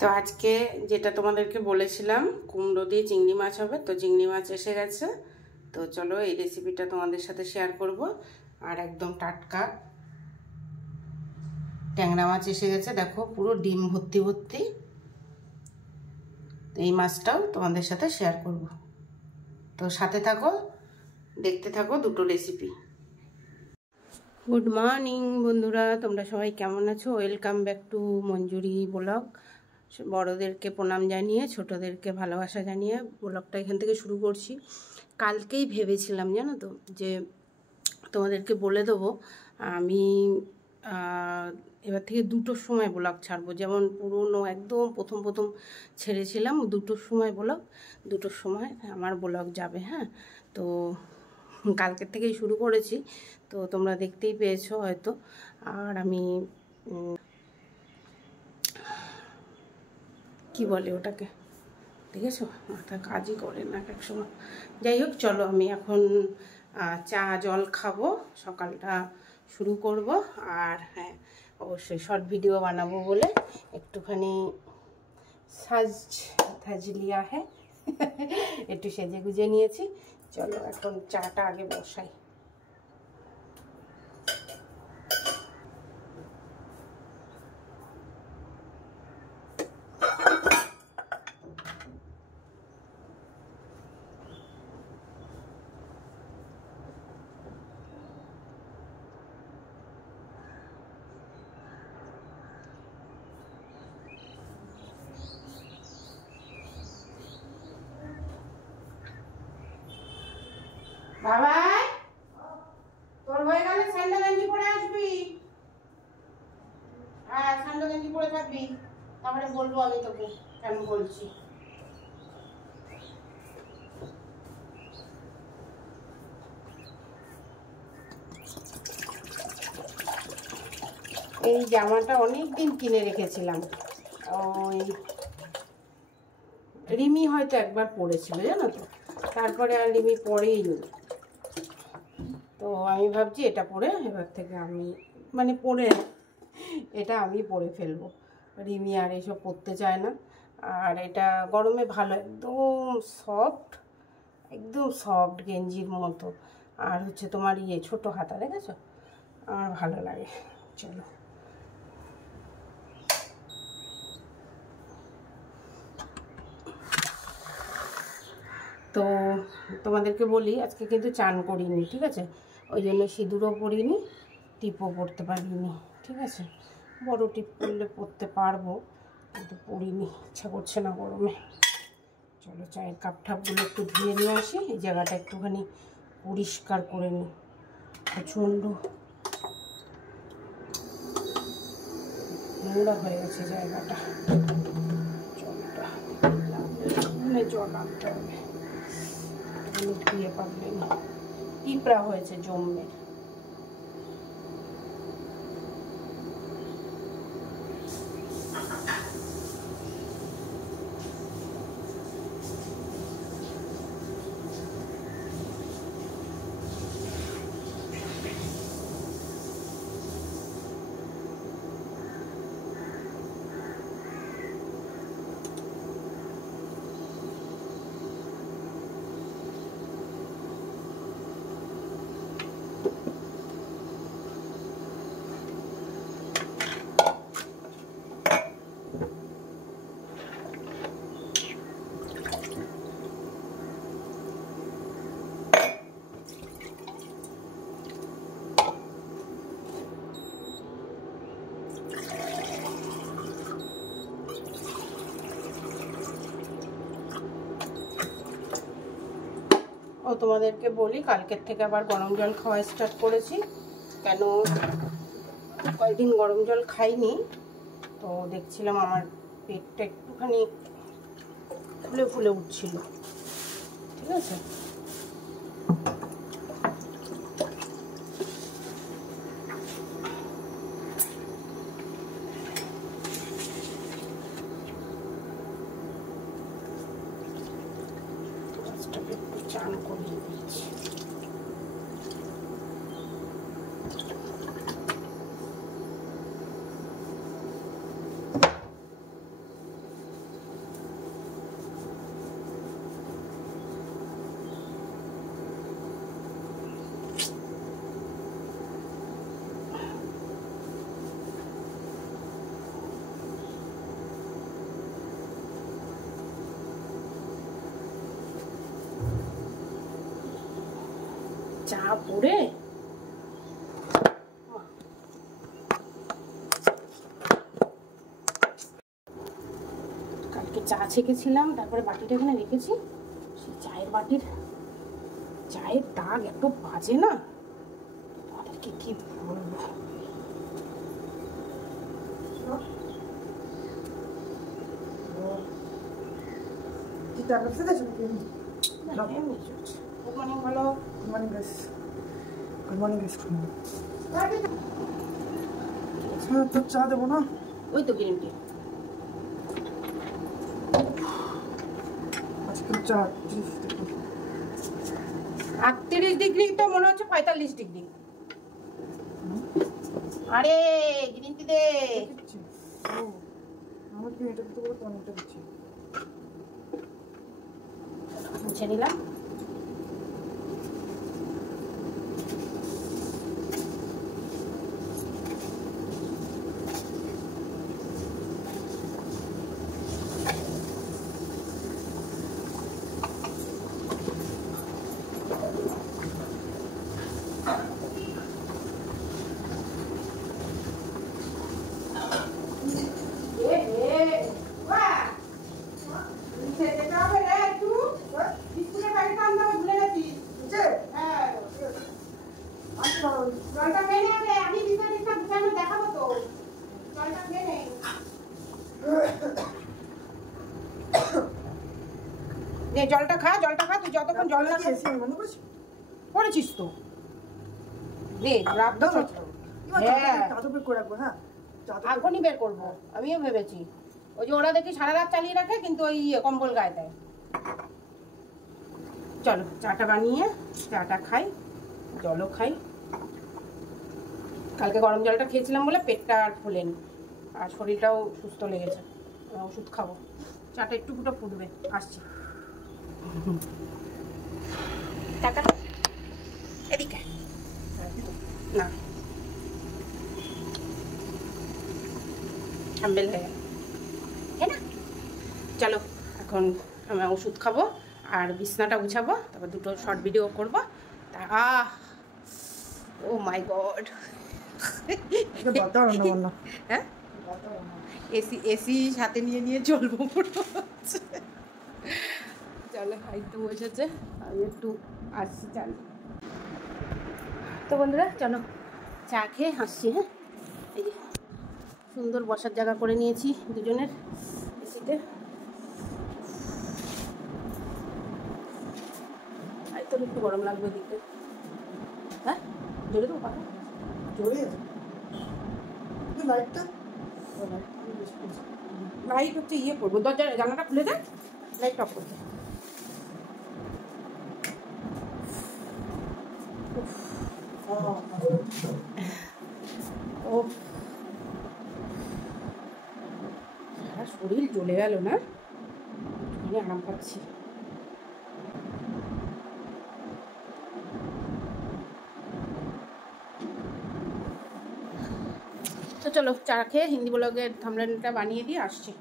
তো আজকে যেটা তোমাদেরকে বলেছিলাম কুমড়ো দিয়ে চিংড়ি মাছ হবে, তো চিংড়ি মাছ এসে গেছে। তো চলো এই রেসিপিটা তোমাদের সাথে শেয়ার করব। আর একদম টাটকা ট্যাংরা মাছ এসে গেছে, দেখো পুরো ডিম ভর্তি ভর্তি। এই মাছটাও তোমাদের সাথে শেয়ার করব। তো সাথে থাকো, দেখতে থাকো দুটো রেসিপি। গুড মর্নিং বন্ধুরা, তোমরা সবাই কেমন আছো? Welcome back to Manjuri blog. বড়োদেরকে প্রণাম জানিয়ে ছোটোদেরকে ভালোবাসা জানিয়ে ব্লগটা এখান থেকে শুরু করছি। কালকেই ভেবেছিলাম জানো তো যে তোমাদেরকে বলে দেবো আমি এবার থেকে 2টোর সময় ব্লগ ছাড়বো, যেমন পুরনো একদম প্রথম ছেড়েছিলাম 2টোর সময় ব্লগ, 2টোর সময় আমার ব্লগ যাবে। হ্যাঁ, তো কালকের থেকেই শুরু করেছি, তো তোমরা দেখতেই পেয়েছো হয়তো। আর আমি কি বলে ওটাকে, দেখেছো, মাথা কাজই করে না এক সময়। যাই হোক, চলো আমি এখন চা জল খাবো, সকালটা শুরু করব। আর হ্যাঁ, অবশ্যই শর্ট ভিডিও বানাবো বলে একটুখানি সাজ লিয়া হ্যাঁ একটু সেজে গুজে নিয়েছি। চলো এখন চাটা আগে বসাই। বাবাই, তোর হয়ে গেলে স্যান্ডো গেঞ্জি পরে আসবি। হ্যাঁ, স্যান্ডো গেঞ্জি পরে থাকবি, তারপরে বলবো আমি তোকে কেন বলছি। এই জামাটা অনেক দিন কিনে রেখেছিলাম, ওই রিমি হয়তো একবার পরেছিল জানো তো, তারপরে আর রিমি পরেই নি। তো আমি ভাবছি এটা পরে এবার থেকে আমি মানে পরে এটা আমি পরে ফেলবো। রিমি আর এসব পরতে চায় না। আর এটা গরমে ভালো, একদম সফট গেঞ্জির মতো। আর হচ্ছে তোমার ছোট হাতা, দেখেছো, আমার ভালো লাগে। চলো তো তোমাদেরকে বলি, আজকে কিন্তু চান করিনি, ঠিক আছে, ওই জন্য সিঁদুরও পরিনি, টিপও পরতে পারিনি, ঠিক আছে। বড় টিপ করলে পরতে পারবো, কিন্তু পরিনি, ইচ্ছা করছে না গরমে। চলো চায়ের কাপ ঠাপগুলো একটু ধুয়ে নিয়ে আসি, এই জায়গাটা একটুখানি পরিষ্কার করে নিই, প্রচণ্ড নোংরা হয়ে গেছে জায়গাটা। জল আনতে হবে, ধুয়ে পারলে না, পিঁপড়া হয়েছে জম্মে। ও তোমাদেরকে বলি, কালকের থেকে আবার গরম জল খাওয়া স্টার্ট করেছি। কেন কয়েকদিন গরম জল খাইনি, তো দেখছিলাম আমার পেটটা একটুখানি ফুলে ফুলে উঠছিল, ঠিক আছে। একটু চান করিয়ে দিচ্ছি। চা পড়ে কালকে চা ছেঁকেছিলাম, তারপরে বাটিটা এখানে রেখেছি। সেই চায়ের বাটির চায়ের দাগ এত বাজে না, তাদেরকে কি বলবো। চা দেবো না, ওই তো গ্রিন টি। চা 38 ডিগ্রি তো মনে হচ্ছে 45 ডিগ্রি। আরে গ্রিন টি দে। আমাকে এটা দিতে বলো, অনেকটা দিচ্ছি। মুছে নিলাম। জলটা খা, জলটা খা। তুই যতক্ষণ জল না করেছিস তো এখনই বের করবো। আমিও ভেবেছি ওই যে ওরা দেখি সারা রাত চালিয়ে রাখে, কিন্তু ওই কম্বল গায়ে দেয়। চলো চাটা বানিয়ে চাটা খাই, জলও খাই। কালকে গরম জলটা খেয়েছিলাম বলে পেটটা আর ফোলেনি, আর শরীরটাও সুস্থ লেগেছে। ওষুধ খাবো। চাটা একটু ফুটো ফুটবে, আসছি। টাকা এদিকে না, হয়ে গেল। চলো এখন আমি ওষুধ খাবো আর বিছনাটা গুছাবো, তারপর দুটো শর্ট ভিডিও করবো। ও মাই গড, হ্যাঁ এসি সাথে নিয়ে নিয়ে চলবো। চলো একটু বসেছে, আমি একটু আসছি। চাল তো বন্ধুরা, চলো চা খেয়ে হাসছি। হ্যাঁ, এই যে সুন্দর বসার জায়গা করে নিয়েছি দুজনের এসিতে। আর তোর একটু গরম লাগবে দিতে। হ্যাঁ জোরে দেবো, পাখা জোরে লাইটটা, লাইট হচ্ছে ইয়ে করবো, দরজা জানলাটা খুলে দেয়, লাইট অফ করবে। ও সারা শরীর জ্বলে গেল না, আরাম পাচ্ছি। তো চলো চা খেয়ে হিন্দি ব্লগের থাম্বনেলটা বানিয়ে দিয়ে আসছি।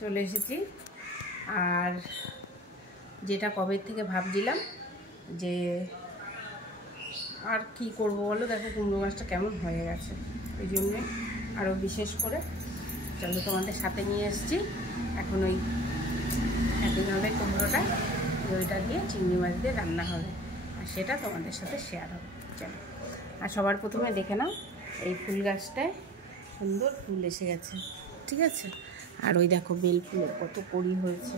চলে এসেছি, আর যেটা কবে থেকে ভাবছিলাম যে আর কি করব বলো, দেখো কুমড়ো গাছটা কেমন হয়ে গেছে। এই জন্যে আরও বিশেষ করে চলো তোমাদের সাথে নিয়ে এসেছি। এখন ওই একদিন হবে কুমড়োটা, ওইটা দিয়ে চিংড়ি মাছ দিয়ে রান্না হবে, আর সেটা তোমাদের সাথে শেয়ার হবে। চলো, আর সবার প্রথমে দেখে নাও এই ফুল গাছটায় সুন্দর ফুল এসে গেছে, ঠিক আছে। আর ওই দেখো বেল ফুলের কত কড়ি হয়েছে,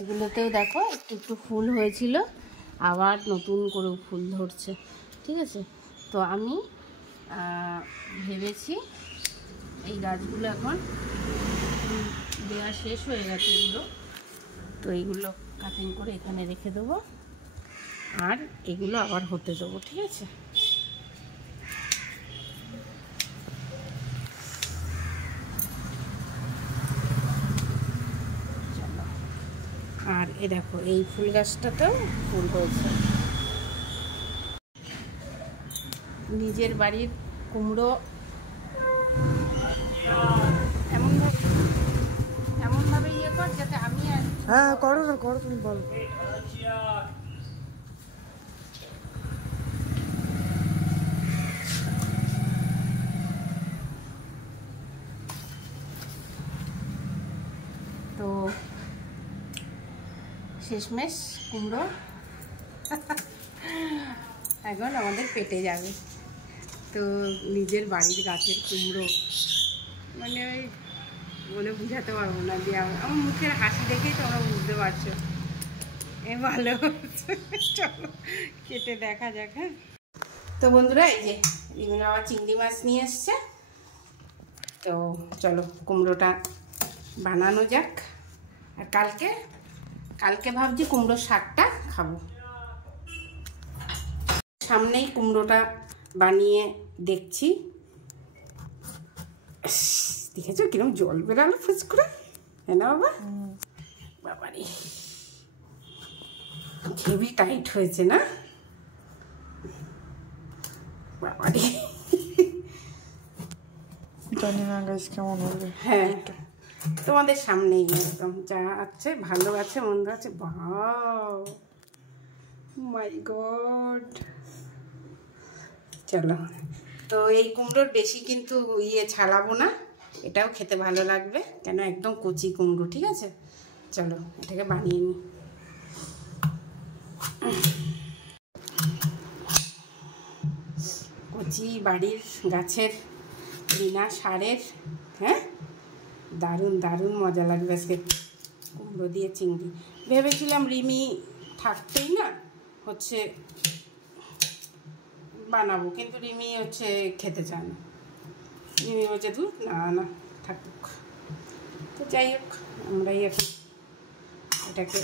এগুলোতেও দেখো একটু একটু ফুল হয়েছিল, আবার নতুন করে ফুল ধরছে, ঠিক আছে। তো আমি ভেবেছি এই গাছগুলো এখন দেওয়া শেষ হয়ে গেছে এগুলো, তো এইগুলো কাটিং করে এখানে রেখে দেবো। আর এগুলো আবার হতে দেবো, ঠিক আছে। আর এ দেখো এই ফুল গাছটাতেও ফুল হয়েছে। নিজের বাড়ির কুমড়ো এমনভাবে ইয়ে কর যাতে আমি আর হ্যাঁ করো না, করো তুমি বলো। তো শেষমেশ কুমড়ো এখন আমাদের পেটে যাবে। তো নিজের বাড়ির গাছের কুমড়ো মানে ওই বলে বুঝাতে পারবো না, যে আমার মুখের হাসি দেখেই তোমরা বুঝতে পারছো। এ ভালো, চলো কেটে দেখা যাক। হ্যাঁ, তো বন্ধুরা এই যে রিমিনা আবার চিংড়ি মাছ নিয়ে এসছে। তো চলো কুমড়োটা বানানো যাক। আর কালকে ভাবছি কুমড়োর শাকটা খাবো। সামনেই কুমড়োটা বানিয়ে দেখছি। দেখেছো কিরকম জল বেরালো ফুচ করে, হ্যাঁ না বাবা? বাবারে হেভি টাইট হয়েছে না বাবারে। জানি না গাইস কেমন হবে। হ্যাঁ, তোমাদের সামনেই একদম যা আছে, ভালো আছে মন্দ আছে। বাও মাই গড। চলো, তো এই কুমড়োর বেশি কিন্তু ছাড়াবো না, এটাও খেতে ভালো লাগবে, কেন একদম কচি কুমড়ো, ঠিক আছে। চলো এটাকে বানিয়ে নিই। কচি বাড়ির গাছের বিনা সারের, হ্যাঁ দারুণ দারুণ মজা লাগবে আজকে কুমড়ো দিয়ে চিংড়ি। ভেবেছিলাম রিমি থাকতেই না হচ্ছে বানাবো, কিন্তু রিমি খেতে চায় না। রিমি বলছে ধুর না না থাকুক। তো যাই হোক, আমরাই এখন এটাকে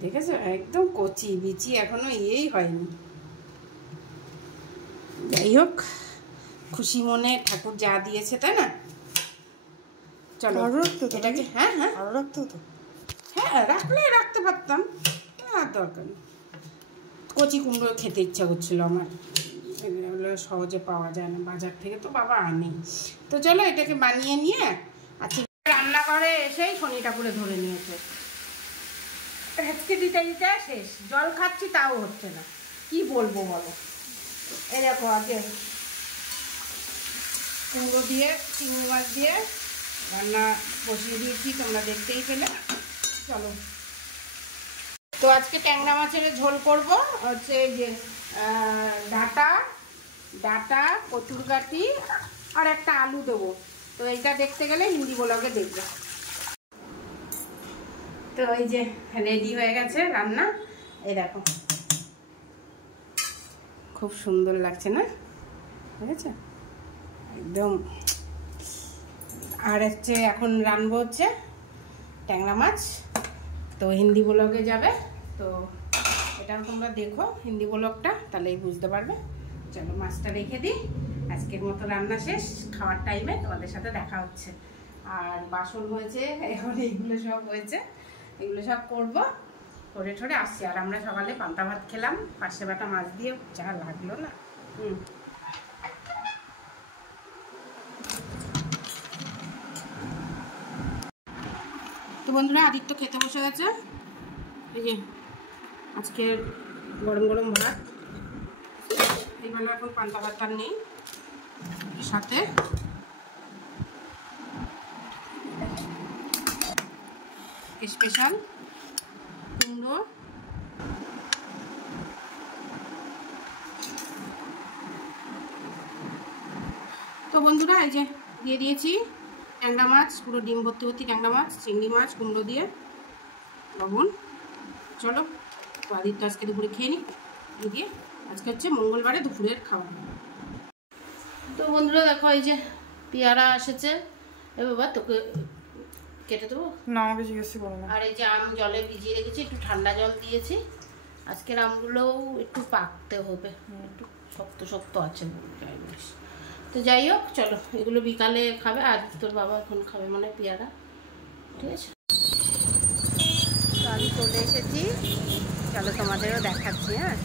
দেখেছো একদম কচি বিচি, এখনো হয়নি। যাই হোক, খুশি মনে ঠাকুর যা দিয়েছে, তাই না? চলো এটাকে, হ্যাঁ হ্যাঁ আরো রাখতে হতো। হ্যাঁ রাখতে পারতাম, আর দরকার নেই। কচি কুমড়ো খেতে ইচ্ছা করছিল আমার, এগুলো সহজে পাওয়া যায় না, বাজার থেকে তো বাবা আনেই। তো চলো এটাকে বানিয়ে নিয়ে, আচ্ছা রান্নাঘরে এসেই শনি ঠাকুরে ধরে নিয়েছে। হেঁচকে দিতে দিতে শেষ, জল খাচ্ছি তাও হচ্ছে না, কি বলবো বলো। এই দেখো আগে কুমড়ো দিয়ে চিংড়ি মাছ দিয়ে রান্না বসিয়ে দিয়েছি, তোমরা দেখতেই পেলে। চলো, তো আজকে ট্যাংরা মাছের ঝোল করব। হচ্ছে এই যে ডাঁটা কচুরগাঠি আর একটা আলু দেবো। তো এইটা দেখতে গেলে হিন্দি ব্লগে দেখবে। তো এই যে রেডি হয়ে গেছে রান্না, এই দেখো খুব সুন্দর লাগছে না, ঠিক আছে একদম। আর এখন রান্নাবো ট্যাংরা মাছ, তো হিন্দি ব্লগে যাবে। তো এটা তোমরা দেখো হিন্দি ব্লগটা, তাহলেই বুঝতে পারবে। চলো মাছটা রেখে দিই, আজকের মতো রান্না শেষ। খাওয়ার টাইমে তোমাদের সাথে দেখা হচ্ছে। আর বাসন হয়েছে, এখন এইগুলো সব হয়েছে, এগুলো সব করবো, করে ঠরে আসছি। আর আমরা সকালে পান্তা ভাত খেলাম পার্শে বাটা মাছ দিয়ে, যা লাগলো না। তো বন্ধুরা আদিত্য খেতে বসে গেছে। এই যে আজকে গরম গরম ভাত, এইবেলা এখন পান্তা ভাত আর নেই, সাথে স্পেশাল কুমড়ো, তো বন্ধুরা এই যে দিয়ে দিয়েছি ট্যাংরা মাছ, পুরো ডিম ভর্তি ভর্তি ট্যাংরা মাছ, চিংড়ি মাছ, কুমড়ো দিয়ে লবণ। চলো আদিত্য আজকে দুপুরে খেয়ে নিই, দিয়ে আজকে মঙ্গলবারে দুপুরের খাবার। তো বন্ধুরা দেখো এই যে পেয়ারা এসেছে। এ বাবা তোকে কেটে দেবো? না, আমাকে জিজ্ঞেস করো না। আর এই যে আম জলে ভিজিয়ে রেখেছি, একটু ঠান্ডা জল দিয়েছি। আজকের আমগুলোও একটু পাকতে হবে, একটু শক্ত শক্ত আছে যাই বলিস। তো যাই হোক, চলো এগুলো বিকালে খাবে। আর তোর বাবা এখন খাবে মানে পেয়ারা, ঠিক আছে? তো আমি চলে এসেছি, চলো তোমাদেরও দেখাচ্ছি। হ্যাঁ,